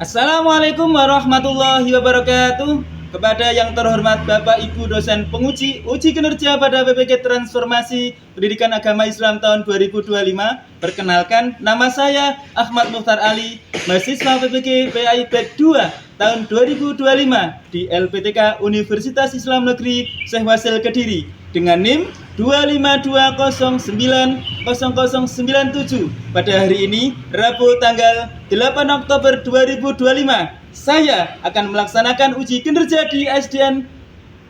Assalamualaikum warahmatullahi wabarakatuh. Kepada yang terhormat Bapak Ibu dosen penguji uji kinerja pada PPK Transformasi Pendidikan Agama Islam tahun 2025. Perkenalkan, nama saya Ahmad Mukhtar Ali, mahasiswa PPK PAI Batch 2 tahun 2025 di LPTK Universitas Islam Negeri Syekh Wasil Kediri dengan NIM 252090097. Pada hari ini, Rabu tanggal 8 Oktober 2025, saya akan melaksanakan uji kinerja di SDN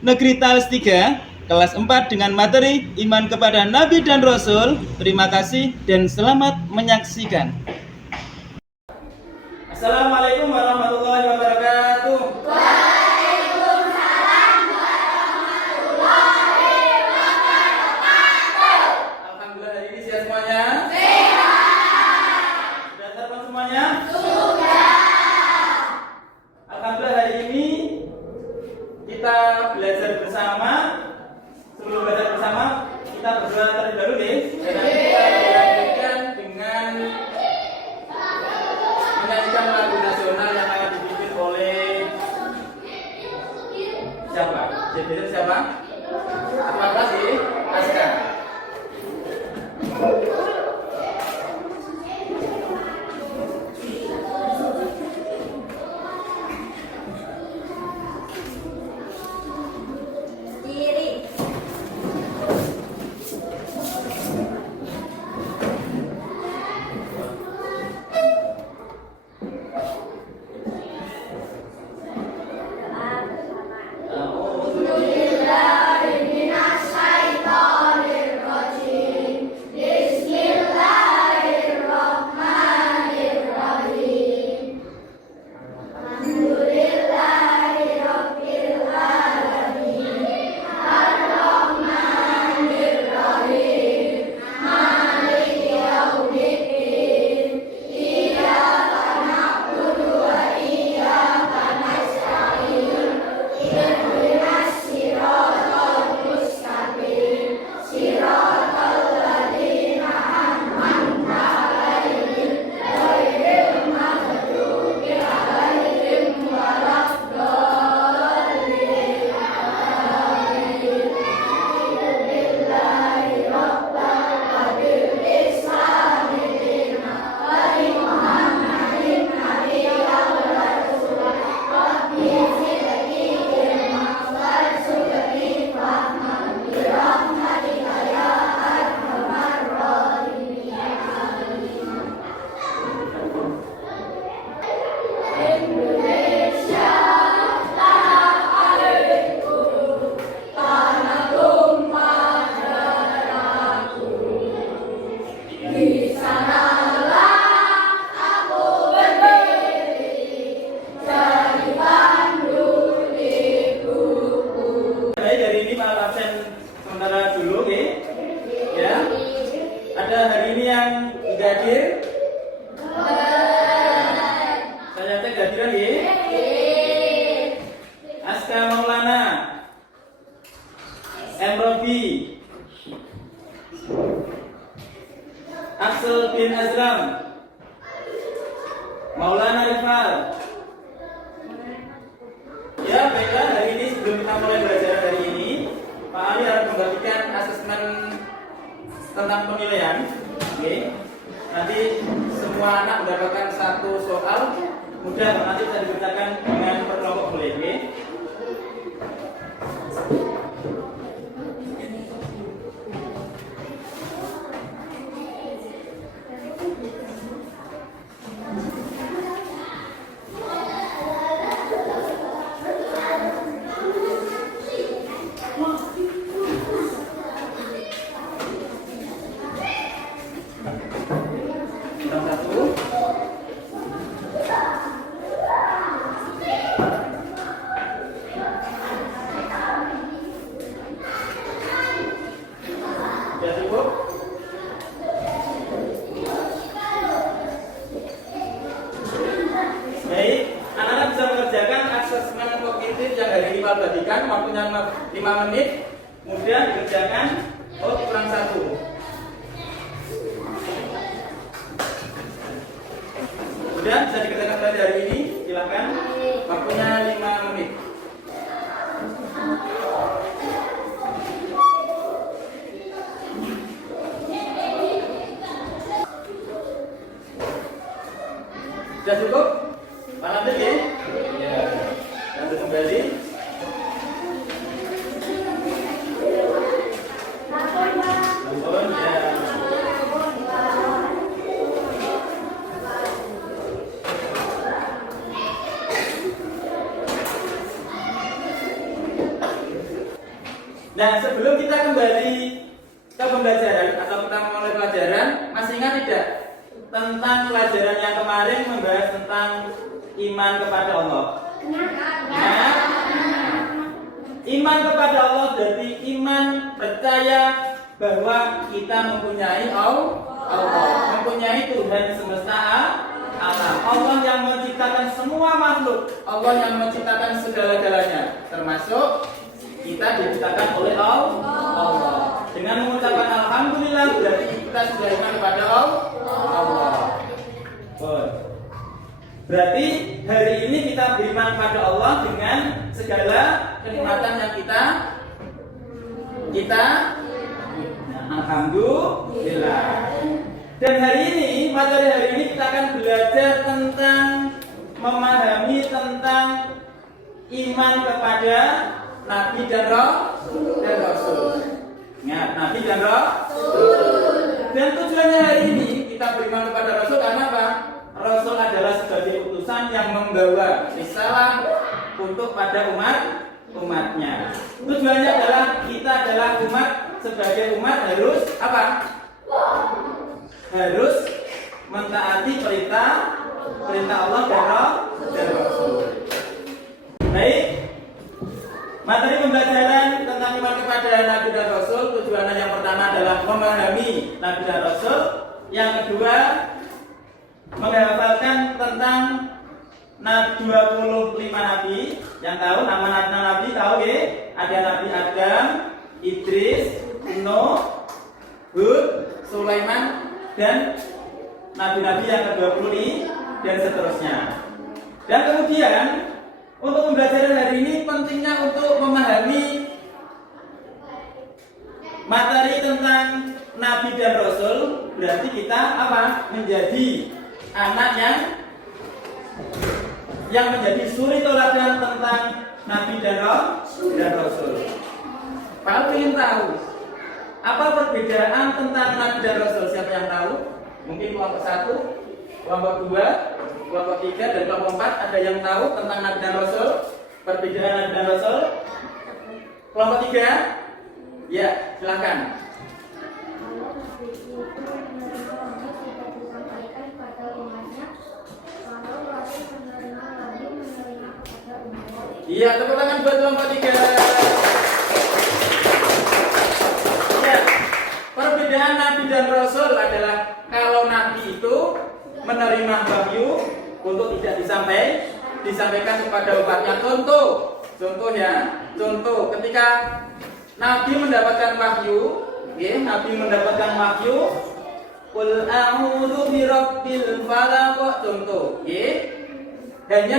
Negeri Tales 3 kelas 4 dengan materi iman kepada Nabi dan Rasul. Terima kasih dan selamat menyaksikan. Assalamualaikum warahmatullahi wabarakatuh. Waalaikumsalam warahmatullahi wabarakatuh. Alhamdulillah, hari ini sehat semuanya? Sehat. Sudah terbang semuanya? Sudah. Alhamdulillah, hari ini kita belajar bersama. Sebelum belajar bersama, kita berdoa terlebih dahulu deh. Dan nanti kita lanjutkan dengan menyanyikan lagu nasional yang akan dipimpin oleh siapa? Jadi siapa? Apa sih? Aska. Dari ini Pak absen sementara dulu, oke? Ya. Ada hari ini yang tidak hadir? Saya cek hadiran ya. Aska Maulana, M. Robi, Axel bin Azram, Maulana Rifal. Ya, baiklah, hari ini sebelum kita mulai belajar hari ini, Pak Ali harus membagikan asesmen tentang penilaian. Oke. Nanti semua anak mendapatkan satu soal mudah, nanti bisa dikerjakan dengan per kelompok boleh, oke? Nomor satu. Sudah cukup? Baik, anak-anak bisa mengerjakan asesmen kognitif yang hari ini Pak bagikan, waktunya 5 menit. Mudah dikerjakan. Oh, kurang 1. Sudah bisa dikerjakan pada hari ini. Paham ya? Ya. Lanjut kembali. Ampun ya. Nah, sebelum kita kembali ke pembelajaran atau kita mulai pelajaran, masih ingat tidak tentang pelajaran yang kemarin membahas tentang iman kepada Allah? Nah, iman kepada Allah berarti iman percaya bahwa kita mempunyai Allah, mempunyai Tuhan semesta alam, Allah yang menciptakan semua makhluk, Allah yang menciptakan segala-galanya, termasuk kita diciptakan oleh Allah. Dengan mengucapkan alhamdulillah berarti kita sudah iman kepada Allah. Berarti hari ini kita beriman kepada Allah dengan segala kenikmatan yang kita alhamdulillah. Dan hari ini, materi hari ini kita akan belajar tentang memahami tentang iman kepada Nabi dan Rasul. Ingat, Nabi dan Rasul. Dan tujuannya hari ini kita beriman kepada Rasul karena apa? Rasul adalah sebagai utusan yang membawa risalah untuk pada umatnya. Tujuannya adalah kita adalah umat, sebagai umat harus apa? Harus mentaati perintah Allah dan Rasul. Baik. Materi pembelajaran tentang iman kepada Nabi dan Rasul, tujuannya yang pertama adalah memahami Nabi dan Rasul. Yang kedua, menghafalkan tentang 25 Nabi. Yang tahu nama Nabi tahu ya? Ada Nabi Adam, Idris, Nuh, Hud, Sulaiman, dan Nabi-Nabi yang ke-20 dan seterusnya. Dan kemudian untuk pembelajaran hari ini pentingnya untuk memahami materi tentang Nabi dan Rasul. Berarti kita apa? Menjadi anak yang menjadi suri teladan tentang Nabi dan Rasul. Pak ingin tahu apa perbedaan tentang Nabi dan Rasul? Siapa yang tahu? Mungkin kelompok 1, kelompok 2, kelompok 3 dan kelompok 4 ada yang tahu tentang Nabi dan Rasul? Perbedaan Nabi dan Rasul? Kelompok 3? Ya, silakan. Iya, tepuk tangan buat kelompok 3. Ya, perbedaan Nabi dan Rasul adalah kalau Nabi itu menerima wahyu untuk tidak disampaikan kepada umatnya. Contoh ketika Nabi mendapatkan wahyu, Qul a'udzu birabbil falaq, contoh, hanya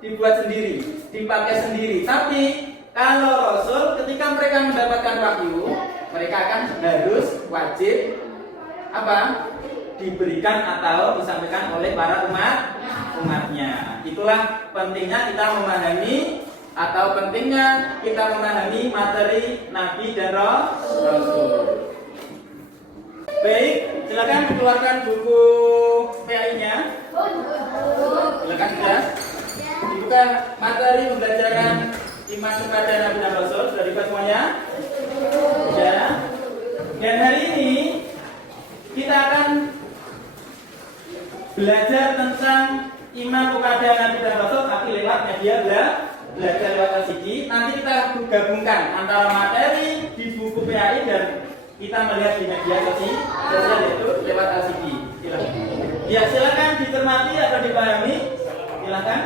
dibuat sendiri, dipakai sendiri. Tapi kalau Rasul ketika mereka mendapatkan wahyu, mereka akan harus wajib apa? Diberikan atau disampaikan oleh para umatnya. Itulah pentingnya kita memahami materi Nabi dan Rasul. Baik, silakan keluarkan buku PAI-nya. Silakan sudah. Dibuka materi pembelajaran iman kepada Nabi dan Rasul. Sudah dibuat semuanya? Ya. Dan hari ini kita akan belajar tentang iman kepada Nabi dan Rasul, tapi lewat media belajar lewat LCD. Nanti kita gabungkan antara materi di buku PAI dan kita melihat di media sosial yaitu lewat LCD. Silakan. Ya, silakan dicermati atau dipahami. Silakan.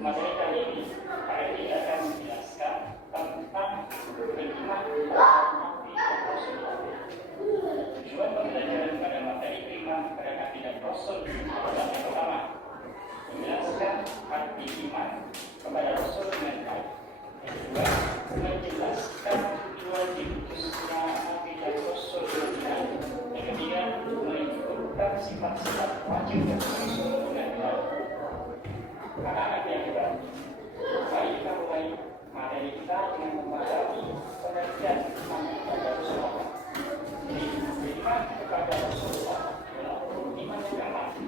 Materi kali ini akan menjelaskan tentang beriman tujuan pembelajaran pada materi iman kepada Nabi dan Rasul adalah yang pertama menjelaskan arti iman kepada Rasul dengan baik. Yang kedua, khususnya Nabi dan Rasul. Yang ketiga, mengikutkan sifat-sifat wajib dan Rasul dengan benar. Anak-anak yang hebat, mari kita mulai materi kita dengan memahami pengertian Nabi kepada Rasulullah. Jadi, iman kepada Rasulullah adalah iman yang mati.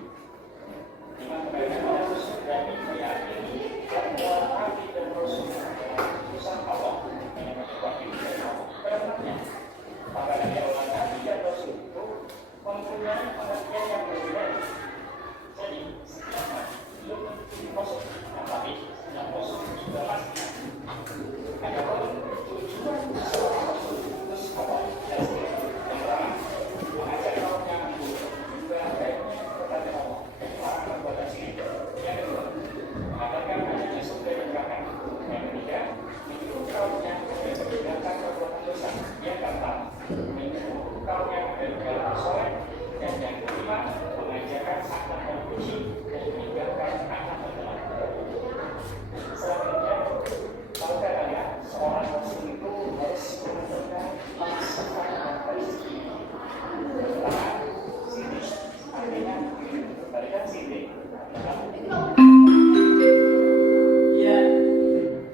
Iman kepada Rasul berarti meyakini bahwa Nabi dan Rasul adalah utusan Allah yang mewakili dari Allah kepada maka dari Allah Nabi dan Rasul itu mempunyai pengertian yang berbeda. Jadi setiap Nabi belum tentu Rasul, tapi setiap Rasul sudah pasti. Adapun tujuan seorang Rasul itu apa? Yang pertama, mengajak kaumnya juga baiknya kepada Allah, melarang perbuatan syirik. Yang kedua, mengabarkan adanya surga dan neraka. Yang ketiga, menyuruh kaumnya agar meninggalkan perbuatan dosa. Yang keempat, menyuruh kaumnya agar berjalan soleh. Dan yang kelima, mengajarkan akhlak yang puji dan meninggalkan akhlak yang jelek. Selanjutnya, tahukah kalian seorang Rasul itu harus menunjukkan sifat karakteristik. Pertama, sidik, artinya balikan sidik.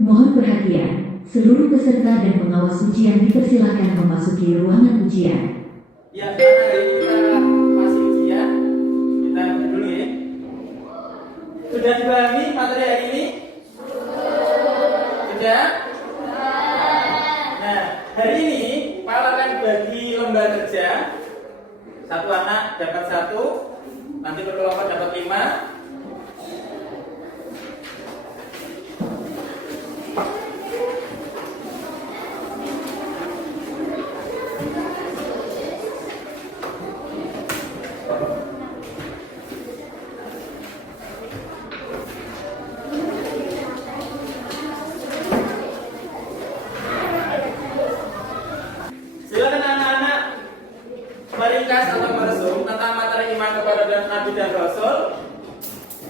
Mohon perhatian, seluruh peserta dan pengawas ujian dipersilakan memasuki ruangan ujian. Ya, karena hari ini kita masih ujian, kita dulu ya. Sudah dipahami materi hari ini? Sudah? Nah, hari ini Pak akan bagi lembar kerja. Satu anak dapat 1, nanti berkelompok dapat 5. Silakan anak-anak meringkas atau meresum tentang materi iman kepada Nabi dan Rasul.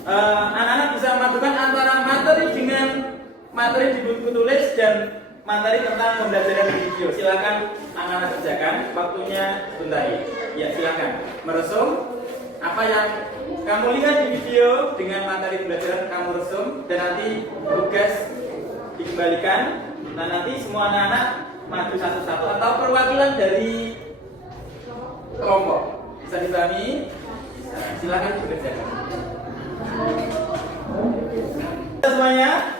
Anak-anak bisa memadukan antara materi dengan materi di buku tulis dan materi tentang pembelajaran video. Silakan anak-anak kerjakan, waktunya sebentar. Ya, silakan meresum apa yang kamu lihat di video dengan materi pembelajaran kamu resum dan nanti tugas dikembalikan. Nah, nanti semua anak-anak maju satu-satu atau perwakilan dari kelompok. Bisa dipahami? Silakan dikerjakan. Semuanya?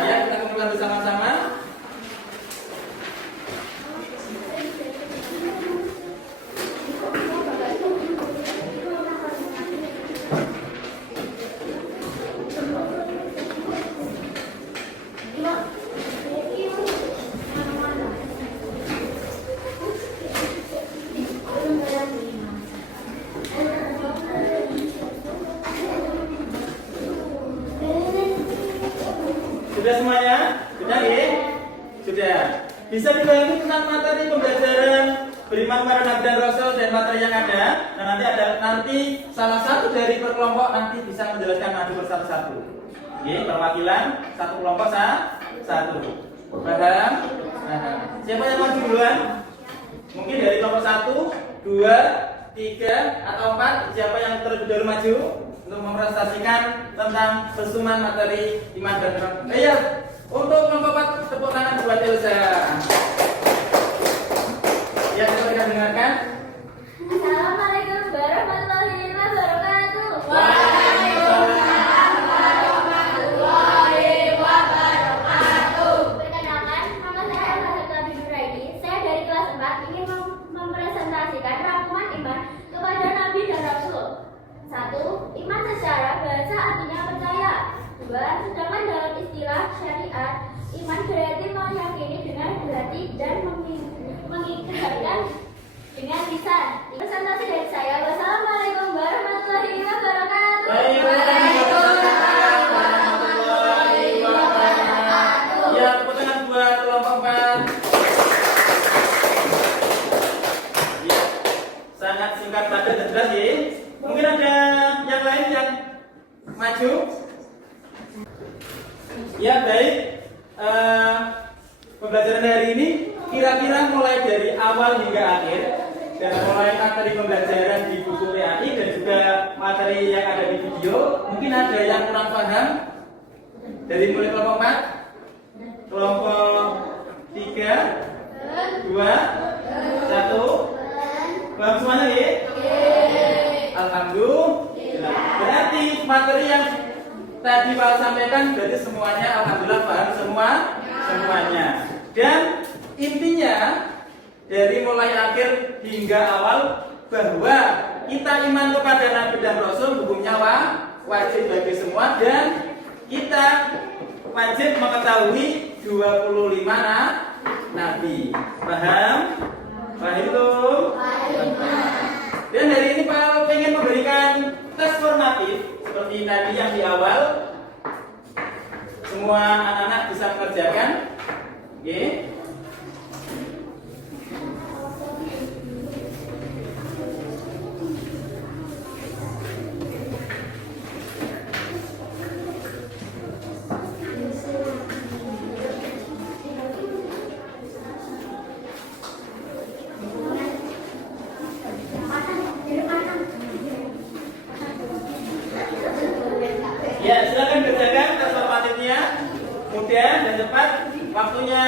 Ya, kita kumpulkan bersama-sama. Sudah semuanya? Sudah ya? Sudah. Bisa dipahami tentang materi pembelajaran beriman kepada Nabi dan Rasul dan materi yang ada. Nah, nanti salah satu dari perkelompok nanti bisa menjelaskan maju bersatu-satu. Oke, perwakilan satu kelompok satu. Paham? Nah, siapa yang maju duluan? Mungkin dari kelompok 1, 2, 3 atau 4. Siapa yang terlebih dahulu maju untuk mempresentasikan tentang resuman materi iman dan Rasul? Ya, untuk kelompok 4 tepuk tangan buat Elsa. Ya, coba kita dengarkan. Assalamualaikum warahmatullahi wabarakatuh. Waalaikumsalam warahmatullahi wabarakatuh. Perkenalkan, nama saya Al-Hasan Nuraini. Saya dari kelas 4 ingin mempresentasikan rangkuman iman kepada Nabi dan Rasul. 1. Iman secara bahasa artinya percaya. 2. Sedangkan dalam istilah syariat, iman berarti meyakini dengan hati dan mengikrarkan dengan lisan. Presentasi dari saya. Wassalamualaikum warahmatullahi wabarakatuh. Waalaikumsalam warahmatullahi wabarakatuh. Ya, tepuk tangan buat kelompok 4. Ya, sangat singkat padat dan jelas ya. Mungkin ada yang lain yang maju. Ya, baik. Pembelajaran hari ini kira-kira mulai dari awal hingga akhir, dan mulai materi pembelajaran di buku PAI dan juga materi yang ada di video, mungkin ada yang kurang paham dari mulai kelompok 4, kelompok 3, 2, 1. Paham semuanya ya? Alhamdulillah. Berarti materi yang tadi Pak sampaikan berarti semuanya alhamdulillah paham semuanya. Dan intinya dari mulai akhir hingga awal bahwa kita iman kepada Nabi dan Rasul hukumnya wajib bagi semua, dan kita wajib mengetahui 25 Nabi. Paham? Paham itu? Dan hari ini Pak ingin memberikan tes formatif seperti tadi yang di awal. Semua anak-anak bisa mengerjakan. Oke. Ya, silakan kerjakan tes formatifnya mudah dan cepat. Waktunya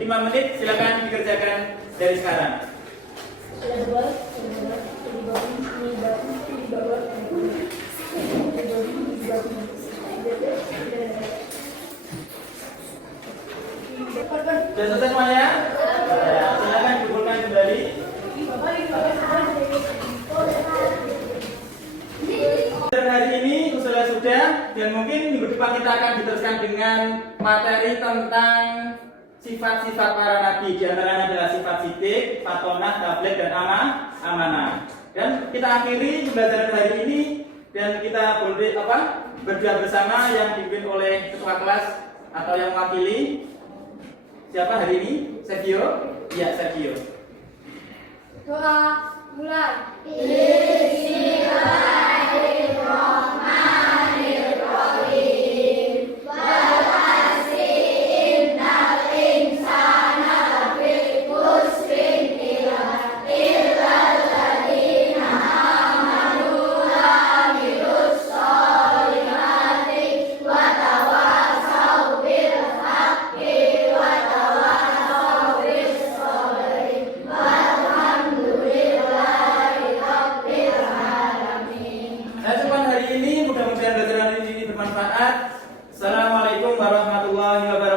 5 menit, silakan dikerjakan dari sekarang. Sudah selesai semuanya? Ya, silakan kumpulkan kembali. Dan hari ini sudah, dan mungkin minggu depan kita akan diteruskan dengan materi tentang sifat-sifat para nabi. Di antaranya adalah sifat sidik, fatonah, tablet, dan amanah. Dan kita akhiri pembelajaran hari ini, dan kita boleh berdoa bersama yang dipimpin oleh ketua kelas atau yang mewakili. Siapa hari ini? Sergio? Iya, Sergio. Doa mulai. Assalamualaikum warahmatullahi wabarakatuh.